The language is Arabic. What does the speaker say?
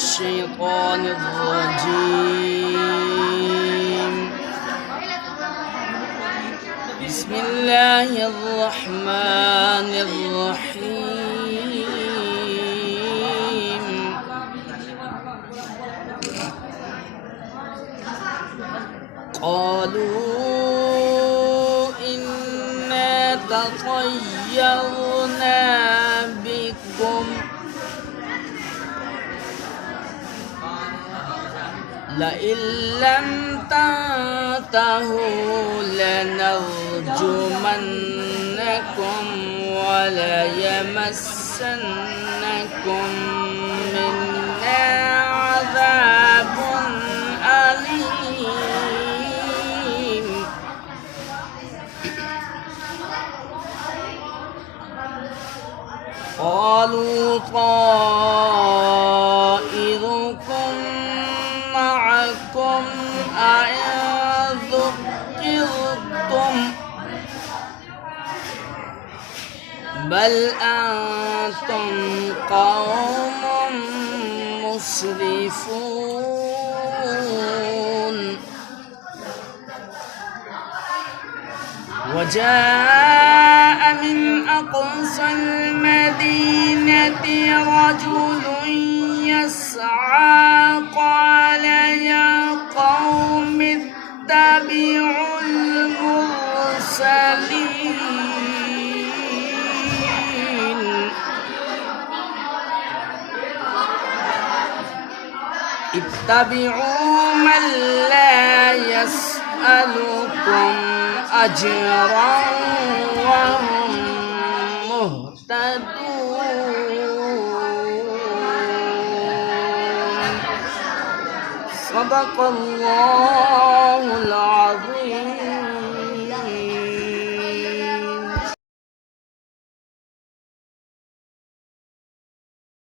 الشيطان الرجيم. بسم الله الرحمن الرحيم. قالوا إنا تطيرنا بكم لئن لم تنتهوا لنرجمنكم وليمسنكم منا عذاب أليم. قالوا طائركم معكم أئن ذكرتم بل أنتم قوم مسرفون. وجاء من أقصى المدينة رجل يسعى قال يا قوم اتبعوا المرسلين. اتبعوا من لا يسألكم أجرا وهم مهتدون. صدق الله العظيم.